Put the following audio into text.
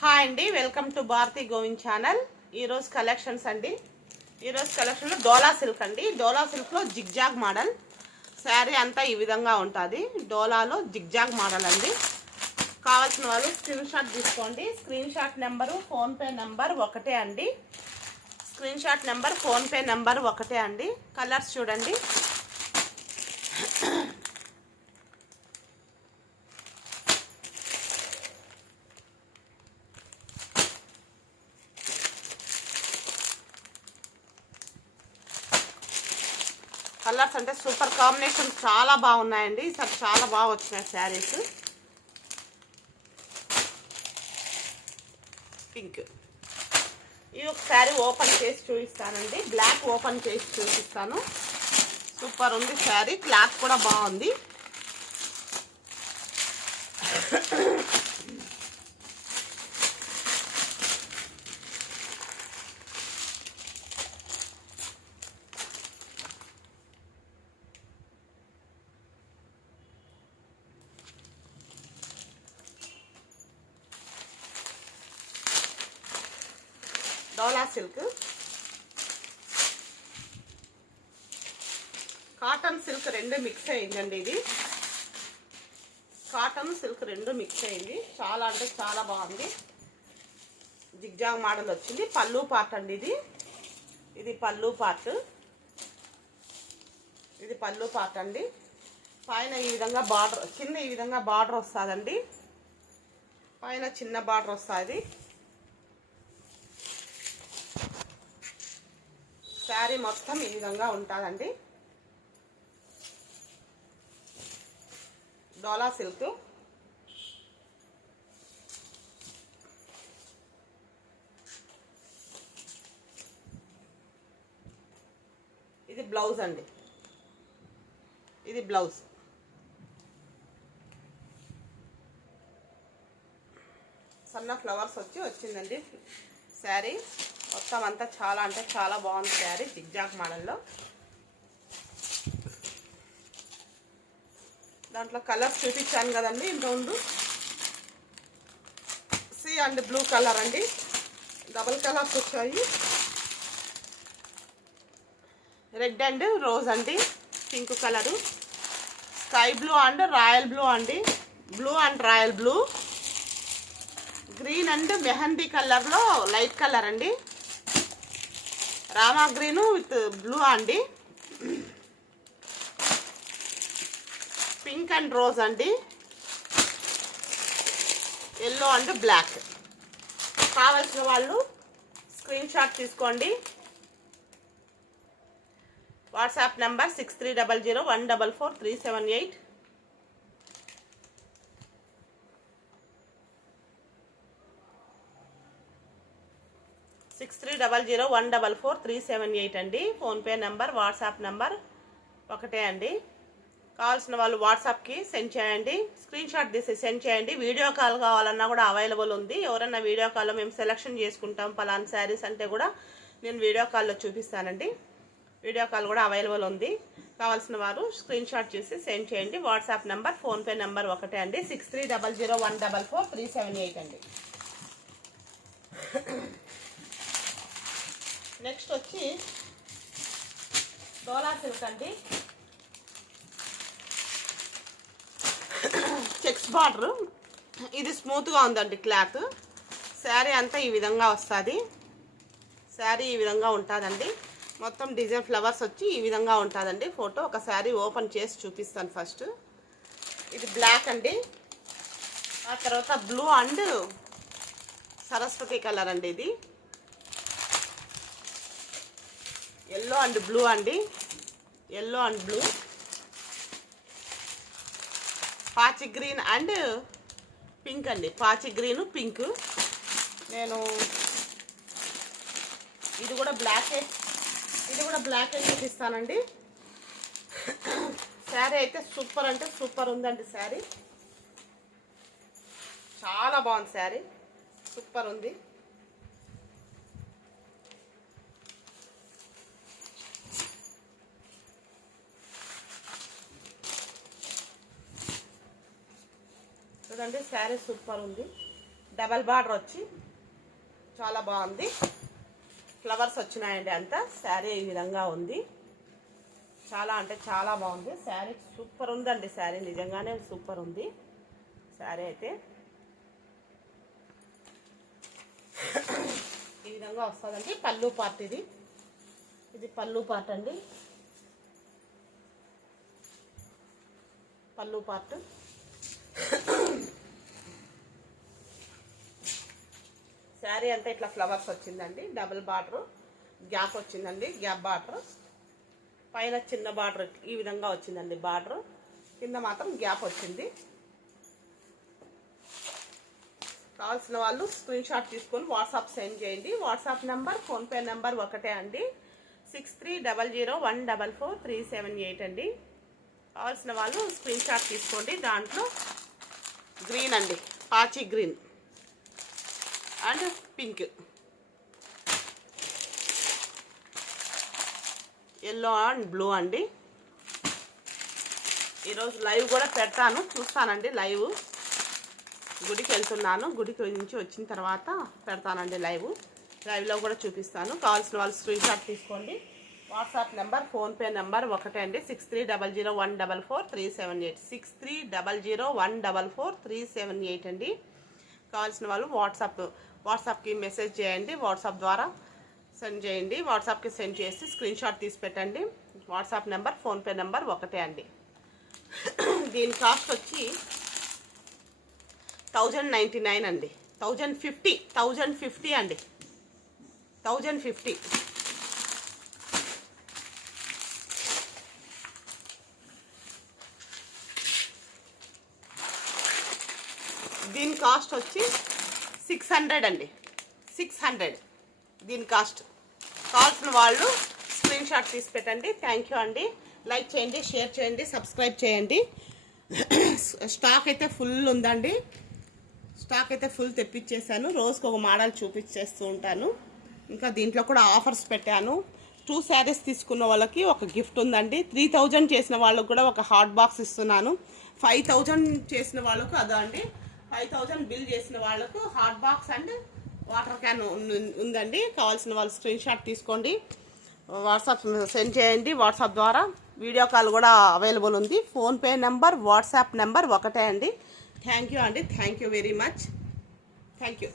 Hi అండి, welcome to Bharathi Govind channel. ఈరోజు collections అండి. ఈరోజు కలెక్షన్లో డోలా సిల్క్ అండి. డోలా సిల్క్లో జిగ్జాగ్ మోడల్ శారీ అంతా ఈ విధంగా ఉంటుంది. డోలాలో జిగ్జాగ్ మోడల్ అండి. కావాల్సిన వాళ్ళు స్క్రీన్ షాట్ తీసుకోండి. Screen shot number PhonePe number ఒకటే అండి. Screen shot number PhonePe number ఒకటే అండి. కలర్స్ చూడండి. కలర్స్ అంటే సూపర్ కాంబినేషన్, చాలా బాగున్నాయండి. ఈసారి చాలా బాగా వచ్చినాయి శారీస్. పింక్, ఇది ఒక శారీ ఓపెన్ చేసి చూపిస్తానండి. బ్లాక్ ఓపెన్ చేసి చూపిస్తాను. సూపర్ ఉంది శారీ, క్లాత్ కూడా బాగుంది. డోలా సిల్క్, కాటన్ సిల్క్ రెండు మిక్స్ అయిందండి. ఇది కాటన్ సిల్క్ రెండు మిక్స్ అయింది. చాలా అంటే చాలా బాగుంది. జిగ్జాగ్ మోడల్ వచ్చింది. పళ్ళు పార్ట్ అండి. ఇది పళ్ళు పార్ట్. ఇది పళ్ళు పార్ట్ అండి. పైన ఈ విధంగా బార్డర్, కింద ఈ విధంగా బార్డర్ వస్తుందండి. పైన చిన్న బార్డర్ వస్తుంది. శారీ మొత్తం ఈ విధంగా ఉంటుందండి. డోలా సిల్క్. ఇది బ్లౌజ్ అండి. ఇది బ్లౌజ్. సన్న ఫ్లవర్స్ వచ్చిందండి శారీ మొత్తం అంతా. చాలా అంటే చాలా బాగుంది శారీ జిగ్జాగ్ మోడల్లో. దాంట్లో కలర్స్ చూపించాను కదండి ఇంతకుముందు. సీ అండ్ బ్లూ కలర్ అండి. డబల్ కలర్స్ వచ్చాయి. రెడ్ అండ్ రోజ్ అండి. Pink colour. Sky blue and royal blue అండి. Blue and royal blue. Green and mehndi కలర్లో లైట్ కలర్ అండి. రామా గ్రీను విత్ బ్లూ అండి. పింక్ అండ్ రోజ్ అండి. Yellow and black. కావాల్సిన వాళ్ళు స్క్రీన్ షాట్ తీసుకోండి. WhatsApp number 6300144378. 6300144378 అండి. ఫోన్పే నెంబర్, వాట్సాప్ నెంబర్ ఒకటే అండి. కావాల్సిన వాళ్ళు వాట్సాప్కి సెండ్ చేయండి. స్క్రీన్ షాట్ తీసి సెండ్ చేయండి. వీడియో కాల్ కావాలన్నా కూడా అవైలబుల్ ఉంది. ఎవరన్నా వీడియో కాల్లో మేము సెలెక్షన్ చేసుకుంటాం పలానా శారీస్ అంటే కూడా నేను వీడియో కాల్లో చూపిస్తానండి. వీడియో కాల్ కూడా అవైలబుల్ ఉంది. కావాల్సిన వారు స్క్రీన్ షాట్ చేసి సెండ్ చేయండి. వాట్సాప్ నెంబర్, ఫోన్పే నెంబర్ ఒకటే అండి. 6300144378 అండి. నెక్స్ట్ వచ్చి డోలా సిల్క్ అండి. Checks border. ఇది స్మూత్గా ఉందండి క్లాత్. శారీ అంతా ఈ విధంగా వస్తుంది. శారీ ఈ విధంగా ఉంటుందండి. మొత్తం డిజైన్ ఫ్లవర్స్ వచ్చి ఈ విధంగా ఉంటుందండి. ఫోటో ఒక శారీ ఓపెన్ చేసి చూపిస్తాను ఫస్ట్. ఇది బ్లాక్ అండి. ఆ తర్వాత బ్లూ అండ్ సరస్వతి కలర్ అండి. ఇది ఎల్లో అండ్ బ్లూ అండి. Yellow and blue. పాచి గ్రీన్ అండ్ పింక్ అండి. పాచి గ్రీను పింక్. నేను ఇది కూడా బ్లాకే చూపిస్తానండి. శారీ అయితే సూపర్ అంటే సూపర్ ఉందండి. శారీ చాలా బాగుంది. శారీ సూపర్ ఉంది. చూడండి శారీ సూపర్ ఉంది. డబల్ బార్డర్ వచ్చి చాలా బాగుంది. ఫ్లవర్స్ వచ్చినాయండి. అంతా శారీ ఈ విధంగా ఉంది. చాలా అంటే చాలా బాగుంది శారీ. సూపర్ ఉందండి శారీ, నిజంగానే సూపర్ ఉంది శారీ అయితే. ఈ విధంగా వస్తుందండి. పళ్ళు పార్ట్ ఇది పళ్ళు పార్ట్ అండి. పళ్ళు పార్ట్ శారీ అంతా ఇట్లా ఫ్లవర్స్ వచ్చిందండి. డబుల్ బార్డర్ గ్యాప్ వచ్చిందండి. గ్యాప్ బార్డర్ పైన చిన్న బార్డర్ ఈ విధంగా వచ్చిందండి. బార్డర్ కింద మాత్రం గ్యాప్ వచ్చింది. కావాల్సిన వాళ్ళు స్క్రీన్ షాట్ తీసుకొని వాట్సాప్ సెండ్ చేయండి. వాట్సాప్ నెంబర్, ఫోన్పే నెంబర్ ఒకటే అండి. 6300144378 అండి. కావాల్సిన వాళ్ళు స్క్రీన్ షాట్ తీసుకోండి. దాంట్లో గ్రీన్ అండి, పాచి green and pink, yellow and blue అండి. ఈరోజు లైవ్ కూడా పెడతాను, చూస్తానండి. గుడికి వెళ్తున్నాను. గుడికి నుంచి వచ్చిన తర్వాత పెడతానండి లైవ్లో కూడా చూపిస్తాను. కావాల్సిన వాళ్ళు స్క్రీన్ షాట్ తీసుకోండి. వాట్సాప్ నెంబర్, ఫోన్పే నెంబర్ ఒకటే అండి. 6300144378 6300144378 అండి. కావాల్సిన వాళ్ళు వాట్సాప్కి మెసేజ్ చేయండి. వాట్సాప్ ద్వారా సెండ్ చేయండి. వాట్సాప్కి సెండ్ చేసి స్క్రీన్ షాట్ తీసి పెట్టండి. వాట్సాప్ నెంబర్, ఫోన్పే నెంబర్ ఒకటే అండి. దీని కాస్ట్ వచ్చి 1099 అండి. 1050 అండి. 1050. దీని కాస్ట్ వచ్చి 600 అండి. 600 దీని కాస్ట్. కావాల్సిన వాళ్ళు స్క్రీన్ షాట్ తీసి పెట్టండి. థ్యాంక్ యూ అండి. లైక్ చేయండి, షేర్ చేయండి, సబ్స్క్రైబ్ చేయండి. స్టాక్ అయితే ఫుల్ ఉందండి. స్టాక్ అయితే ఫుల్ తెప్పించేసాను. రోజుకు ఒక మోడల్ చూపించేస్తూ ఉంటాను. ఇంకా దీంట్లో కూడా ఆఫర్స్ పెట్టాను. 2 శారీస్ తీసుకున్న వాళ్ళకి ఒక గిఫ్ట్ ఉందండి. 3000 చేసిన వాళ్ళకు కూడా ఒక హాట్ బాక్స్ ఇస్తున్నాను. 5000 చేసిన వాళ్ళకు అదండి. 5000 బిల్ చేసిన వాళ్ళకు hot box and water can ఉందండి. కావాల్సిన వాళ్ళు స్క్రీన్ షాట్ తీసుకోండి. వాట్సాప్ సెండ్ చేయండి. వాట్సాప్ ద్వారా వీడియో కాల్ కూడా అవైలబుల్ ఉంది. ఫోన్పే నెంబర్, వాట్సాప్ నెంబర్ ఒకటే అండి. థ్యాంక్ యూ అండి. Thank you very much. Thank you.